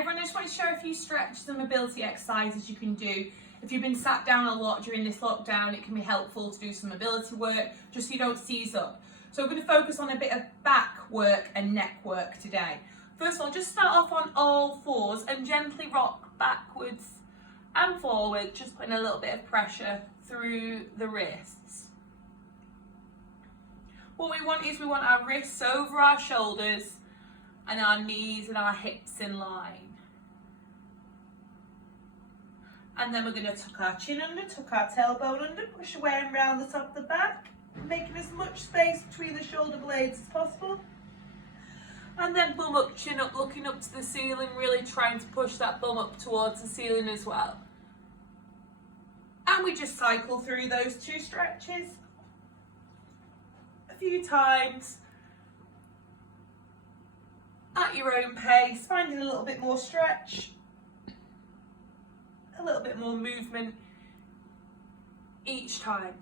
everyone, I just want to share a few stretches and mobility exercises you can do. If you've been sat down a lot during this lockdown, it can be helpful to do some mobility work just so you don't seize up. So we're going to focus on a bit of back work and neck work today. First of all, just start off on all fours and gently rock backwards and forward, just putting a little bit of pressure through the wrists. What we want is our wrists over our shoulders and our knees and our hips in line. And then we're going to tuck our chin under, tuck our tailbone under, push away and round the top of the back, making as much space between the shoulder blades as possible. And then bum up, chin up, looking up to the ceiling, really trying to push that bum up towards the ceiling as well. And we just cycle through those two stretches a few times at your own pace, finding a little bit more stretch, a little bit more movement each time.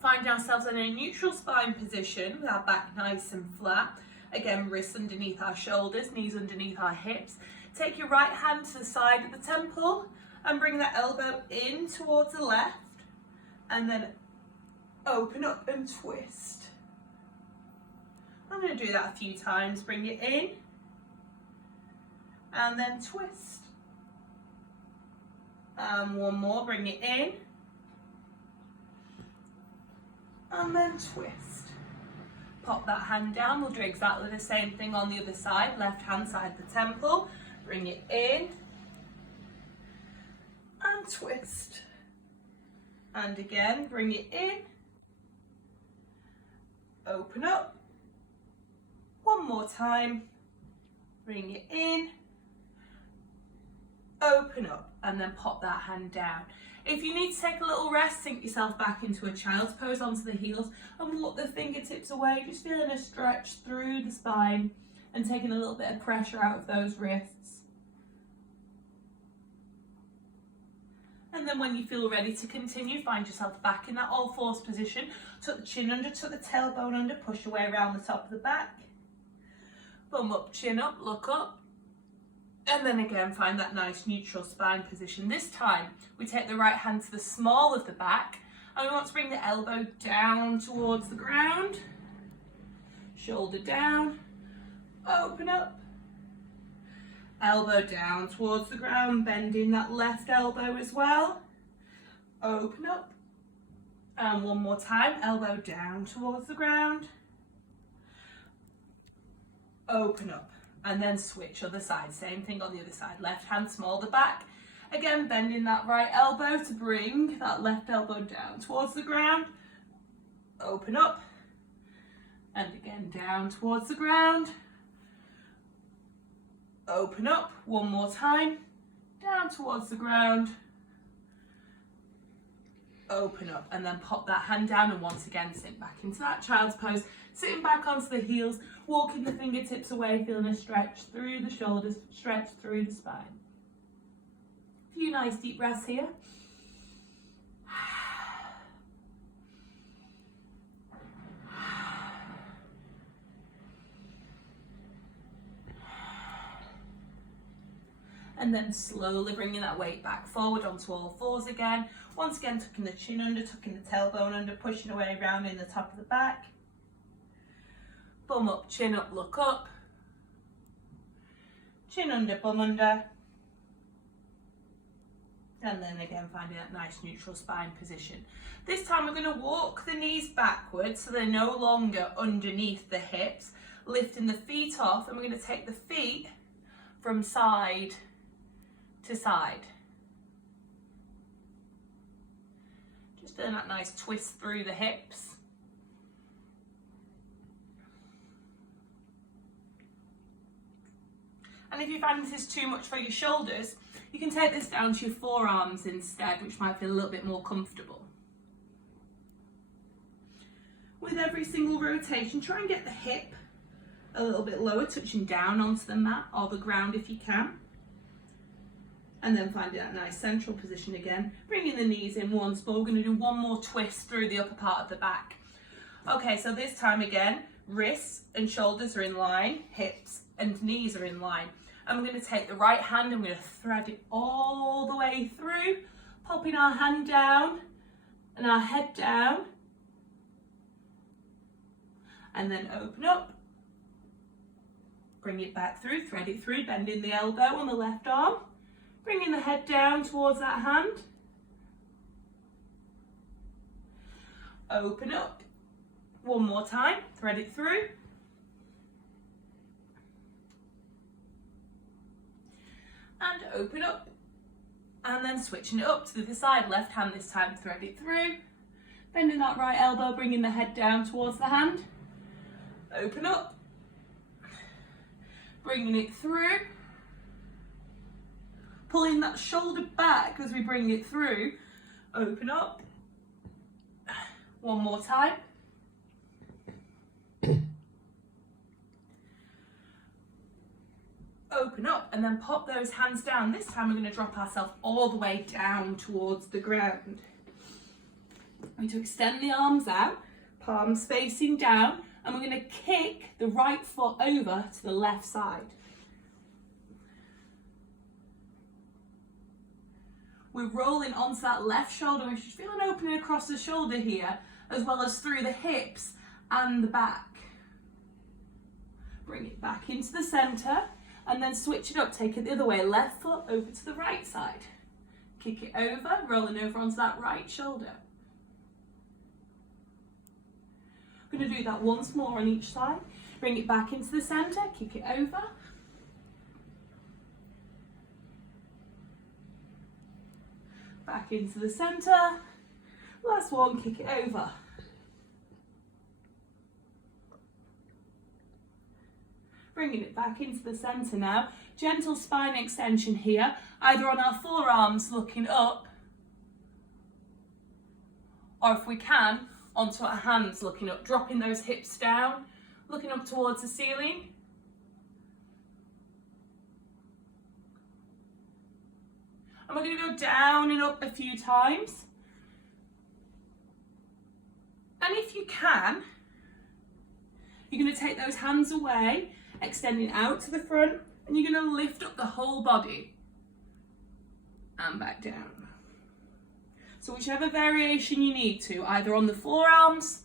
Finding ourselves in a neutral spine position with our back nice and flat. Again, wrists underneath our shoulders, knees underneath our hips. Take your right hand to the side of the temple and bring that elbow in towards the left, and then open up and twist. I'm going to do that a few times. Bring it in and then twist. And one more, bring it in and then twist. Pop that hand down. We'll do exactly the same thing on the other side. Left hand side of the temple. Bring it in and twist. And again, bring it in. Open up. One more time. Bring it in. Open up. And then pop that hand down. If you need to take a little rest, sink yourself back into a child's pose onto the heels and walk the fingertips away, just feeling a stretch through the spine and taking a little bit of pressure out of those wrists. And then when you feel ready to continue, find yourself back in that all fours position. Tuck the chin under, tuck the tailbone under, push away around the top of the back. Bum up, chin up, look up. And then again, find that nice neutral spine position. This time, we take the right hand to the small of the back, and we want to bring the elbow down towards the ground. Shoulder down, open up. Elbow down towards the ground, bending that left elbow as well. Open up. And one more time, elbow down towards the ground. Open up. And then switch other side, same thing on the other side. Left hand small the back. Again, bending that right elbow to bring that left elbow down towards the ground. Open up. And again, down towards the ground. Open up, one more time. Down towards the ground. Open up, and then pop that hand down, and once again, sink back into that child's pose. Sitting back onto the heels, walking the fingertips away, feeling a stretch through the shoulders, stretch through the spine. A few nice deep breaths here. And then slowly bringing that weight back forward onto all fours again. Once again, tucking the chin under, tucking the tailbone under, pushing away around in the top of the back. Bum up, chin up, look up. Chin under, bum under. And then again, finding that nice neutral spine position. This time we're going to walk the knees backwards so they're no longer underneath the hips. Lifting the feet off, and we're going to take the feet from side to side. Just doing that nice twist through the hips. And if you find this is too much for your shoulders, you can take this down to your forearms instead, which might feel a little bit more comfortable. With every single rotation, try and get the hip a little bit lower, touching down onto the mat or the ground if you can. And then finding that nice central position again. Bringing the knees in once more. We're going to do one more twist through the upper part of the back. Okay, so this time again, wrists and shoulders are in line, hips and knees are in line. And we're going to take the right hand and we're going to thread it all the way through, popping our hand down and our head down. And then open up. Bring it back through, thread it through, bending the elbow on the left arm. Bringing the head down towards that hand. Open up. One more time, thread it through. And open up. And then switching it up to the other side, left hand this time, thread it through. Bending that right elbow, bringing the head down towards the hand. Open up. Bringing it through. Pulling that shoulder back as we bring it through. Open up. One more time. Open up and then pop those hands down. This time we're going to drop ourselves all the way down towards the ground. We're going to extend the arms out, palms facing down, and we're going to kick the right foot over to the left side. We're rolling onto that left shoulder. We should feel an opening across the shoulder here, as well as through the hips and the back. Bring it back into the centre and then switch it up. Take it the other way, left foot over to the right side. Kick it over, rolling over onto that right shoulder. We're going to do that once more on each side. Bring it back into the centre, kick it over. Back into the centre. Last one, kick it over. Bringing it back into the centre now. Gentle spine extension here, either on our forearms looking up, or if we can, onto our hands looking up, dropping those hips down, looking up towards the ceiling. And we're going to go down and up a few times. And if you can, you're going to take those hands away, extending out to the front, and you're going to lift up the whole body and back down. So whichever variation you need to, either on the forearms,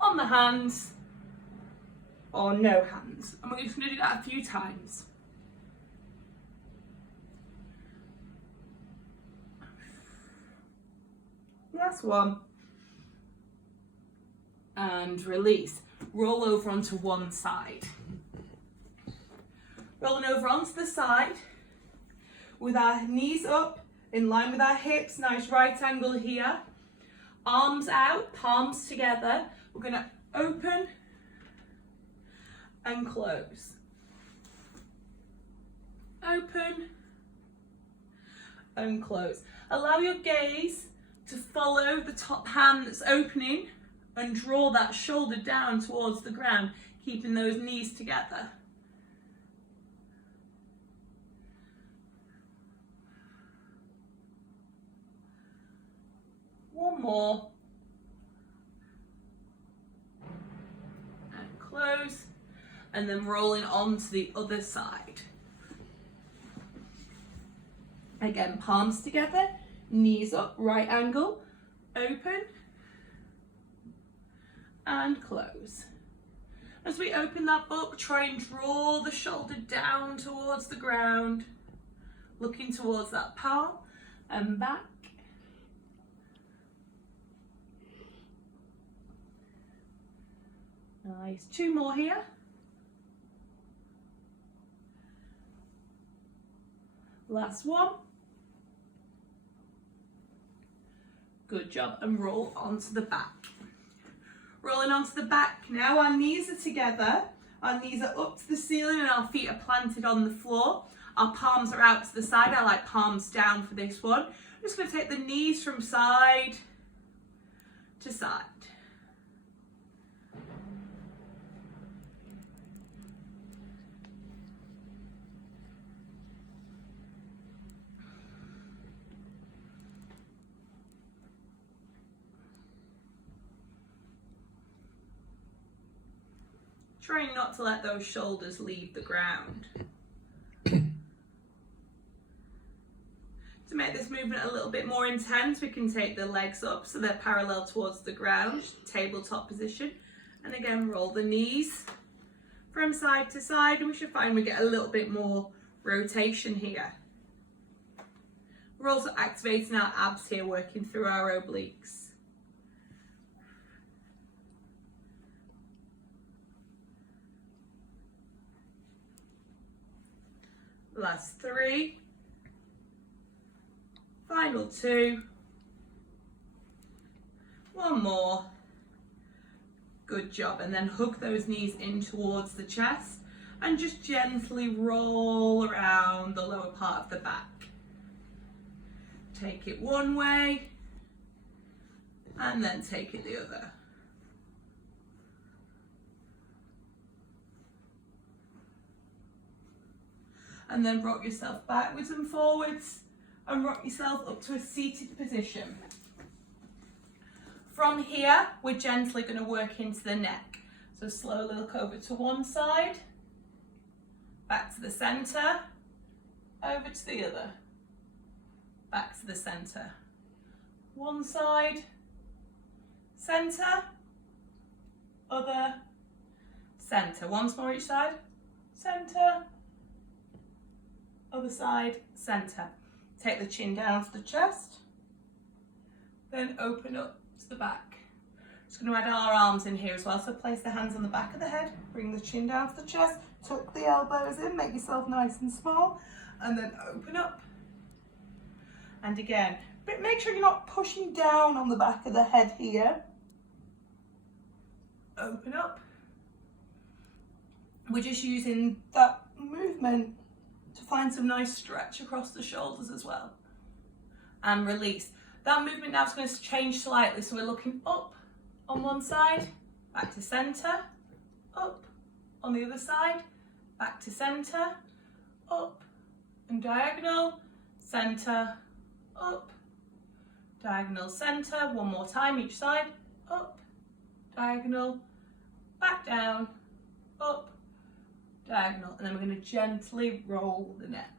on the hands, or no hands. And we're just going to do that a few times. Last one. And release. Roll over onto one side. Rolling over onto the side with our knees up in line with our hips. Nice right angle here. Arms out, palms together. We're going to open and close. Open and close. Allow your gaze to follow the top hand that's opening and draw that shoulder down towards the ground, keeping those knees together. One more. And close. And then rolling on to the other side. Again, palms together, knees up, right angle, open and close. As we open that book, try and draw the shoulder down towards the ground, looking towards that palm and back. Nice, two more here. Last one. Good job, and roll onto the back. Rolling onto the back now, our knees are together, our knees are up to the ceiling and our feet are planted on the floor. Our palms are out to the side. I like palms down for this one. I'm just going to take the knees from side to side. Trying not to let those shoulders leave the ground. make this movement a little bit more intense, we can take the legs up so they're parallel towards the ground, tabletop position. And again, roll the knees from side to side, and we should find we get a little bit more rotation here. We're also activating our abs here, working through our obliques. Last 3. Final 2. One more. Good job. And then hug those knees in towards the chest and just gently roll around the lower part of the back. Take it one way and then take it the other. And then rock yourself backwards and forwards and rock yourself up to a seated position. From here, we're gently going to work into the neck. So slowly look over to one side, back to the center, over to the other, back to the center. One side, center, other, center. Once more each side, center, other side, center. Take the chin down to the chest, then open up to the back. Just going to add our arms in here as well. So place the hands on the back of the head, bring the chin down to the chest, tuck the elbows in, make yourself nice and small, and then open up. And again, but make sure you're not pushing down on the back of the head here. Open up. We're just using that movement to find some nice stretch across the shoulders as well. And release. That movement now is going to change slightly. So we're looking up on one side, back to center, up on the other side, back to center, up and diagonal, center, up, diagonal, center. One more time each side, up, diagonal, back down, up, diagonal, and then we're going to gently roll the neck.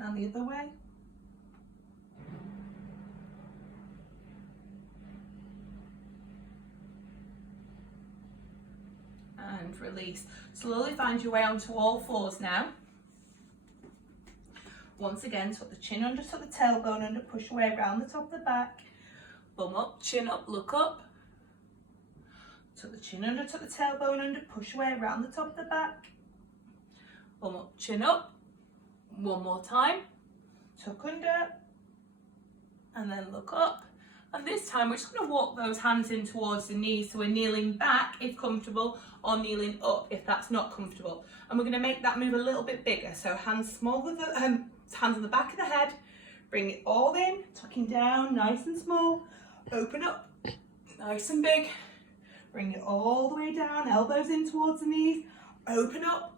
And the other way. And release. Slowly find your way onto all fours now. Once again, tuck the chin under, tuck the tailbone under, push your way around the top of the back. Bum up, chin up, look up. Tuck the chin under, tuck the tailbone under, push your way around the top of the back. Bum up, chin up. One more time. Tuck under. And then look up. And this time we're just going to walk those hands in towards the knees. So we're kneeling back if comfortable, or kneeling up if that's not comfortable. And we're going to make that move a little bit bigger. So hands smaller, hands on the back of the head. Bring it all in, tucking down, nice and small. Open up, nice and big. Bring it all the way down, elbows in towards the knees. Open up,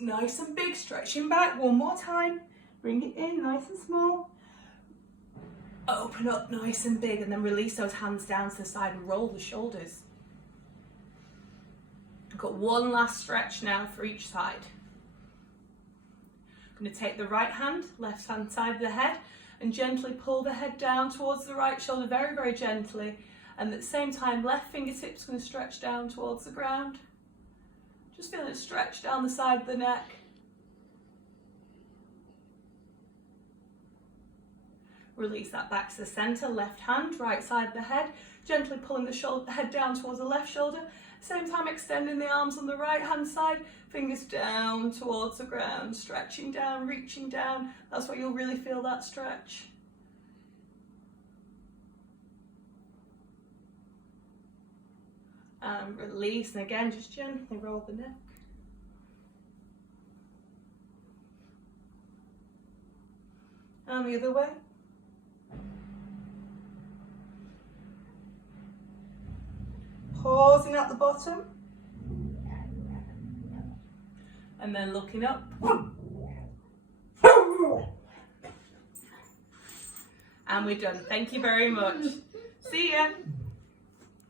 nice and big, stretching back. One more time. Bring it in, nice and small. Open up, nice and big, and then release those hands down to the side and roll the shoulders. I've got one last stretch now for each side. I'm going to take the right hand, left hand side of the head, and gently pull the head down towards the right shoulder, very, very gently. And at the same time, left fingertips going to stretch down towards the ground. Just feel it stretch down the side of the neck. Release that back to the center, left hand, right side of the head, gently pulling the head down towards the left shoulder. Same time extending the arms on the right hand side, fingers down towards the ground, stretching down, reaching down. That's where you'll really feel that stretch. And release, and again, just gently roll the neck. And the other way. Pausing at the bottom. And then looking up. And we're done. Thank you very much. See ya.